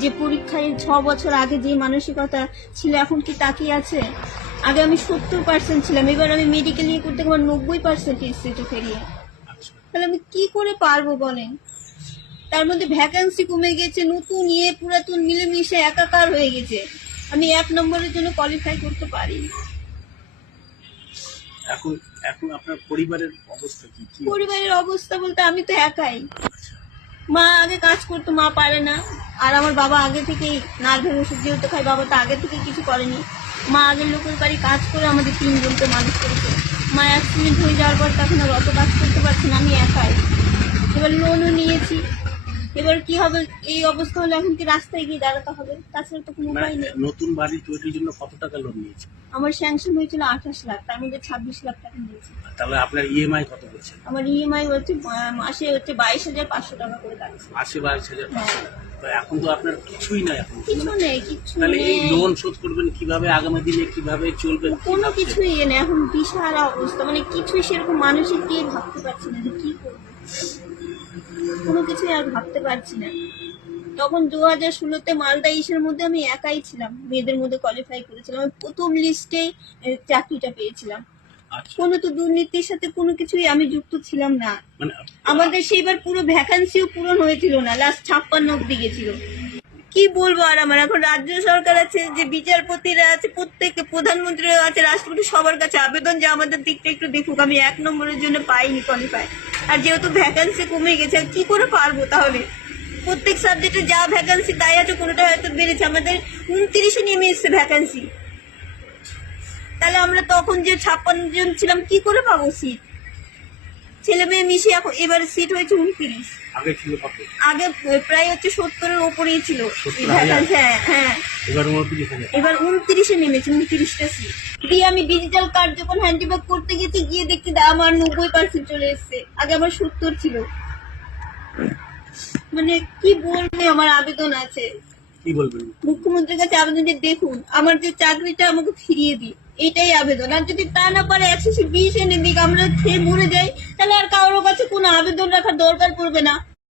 যে পরীক্ষায় 6 বছর আগে যে মানসিকতা ছিল এখন কি তাকিয়ে আছে? আগে আমি 70% ছিলাম, এবার আমি মেডিকেল নিয়ে করতে আমার 90% এসছে চোখে গিয়ে। তাহলে আমি কি করে পারবো বলেন? তার মধ্যে ভ্যাকান্সি কমে গেছে, নতুন পুরাতন মিলেমিশে একাকার হয়ে গেছে। আমি 1 নম্বরের জন্য কোয়ালিফাই করতে পারি। এখন এখন আপনার পরিবারের অবস্থা কি? পরিবারের অবস্থা বলতে আমি তো একাই। মা আগে কাজ করতো, মা পারে না। আর আমার বাবা আগে থেকেই নার্ভের ওষুধ যেহেতু খাই, বাবা তো আগে থেকে কিছু করেনি। মা আগের লোকের বাড়ি কাজ করে আমাদের 3 জনকে মানুষ করেছে। মা অ্যাক্সিডেন্ট হয়ে যাওয়ার পর তখন আর অত কাজ করতে পারছি না, আমি একাই। এবার লোনও নিয়েছি, এবার কি হবে? এই অবস্থা হলে এখন কি রাস্তায় গিয়ে দাঁড়াতে হবে? তাছাড়া তো কোনো উপায় নেই। নতুন বাড়ি তৈরির জন্য কত টাকা লোন নিয়েছে? আমার স্যাংশন হয়েছিল 28 লাখ, তার মধ্যে 26 লাখ টাকা নিয়েছি। তাহলে আপনার ইএমআই কত হচ্ছে? আমার ইএমআই হচ্ছে মাসে 22,500 টাকা করে কাটছে। মাসে 22,500। তো এখন তো আপনার কিছুই নাই, এখন কিছু নেই, কিছু তাহলে এই নেই, লোন শোধ করবেন কিভাবে? আগামী দিনে কিভাবে চলবেন? কোনো কিছুই নেই। এখন বিশাল অবস্থা, মানে কিছুই সেরকম মানসিক দিয়ে ভাবতে পারছি না যে কি করবো, কোনো কিছুই আর ভাবতে পারছি না। তখন 2016-তে মালদা ইসের মধ্যে আমি একাই ছিলাম, মেয়েদের মধ্যে কোয়ালিফাই করেছিলাম, আমি প্রথম লিস্টেই চাকরিটা পেয়েছিলাম। আচ্ছা, কোনো তো দুর্নীতির সাথে কোনো কিছুই আমি যুক্ত ছিলাম না। মানে আমাদের সেইবার পুরো ভ্যাকান্সিও পূরণ হয়েছিল না, লাস্ট 56 অব্দি গেছিল। কি বলবো আর, আমার এখন রাজ্য সরকার আছে, যে বিচারপতিরা আছে, প্রত্যেক প্রধানমন্ত্রীরা আছে, রাষ্ট্রপতি, সবার কাছে আবেদন যে আমাদের দিকটা একটু দেখুক। আমি 1 নম্বরের জন্য পাইনি কোয়ালিফাই, আর যেহেতু ভ্যাকান্সি কমে গেছে, আর কি করে পারবো তাহলে? প্রত্যেক সাবজেক্টে যা ভ্যাকান্সি তাই আছে, কোনোটা হয়তো বেড়েছে। আমাদের 29-এ নেমে এসছে ভ্যাকান্সি। তাহলে আমরা তখন যে 56 জন ছিলাম কি করে পাবো সিট? ছেলে মেয়ে মিশে এখন এবার সিট হয়েছে 29। আগে ছিল কত? আগে প্রায় হচ্ছে 70-এর ওপরেই ছিল 70,000? ভ্যাকান্সি। হ্যাঁ, এবার 29,000। এবার 29-এ নেমেছে, 29টা সিট দিয়ে আমি ডিজিটাল কার্ড যখন হ্যান্ডিব্যাক করতে গেছি, গিয়ে দেখছি আমার 90% চলে এসছে, আগে আমার 70 ছিল। মানে কি বলবে, আমার আবেদন আছে কি বলবেন? মুখ্যমন্ত্রীর কাছে আবেদন যে দেখুন আমার যে চাকরিটা আমাকে ফিরিয়ে দিই, এটাই আবেদন। আর যদি তা না পারে 120 এনে দিক, আমরা খেয়ে মরে যাই, তাহলে আর কারোর কাছে কোনো আবেদন রাখার দরকার পড়বে না।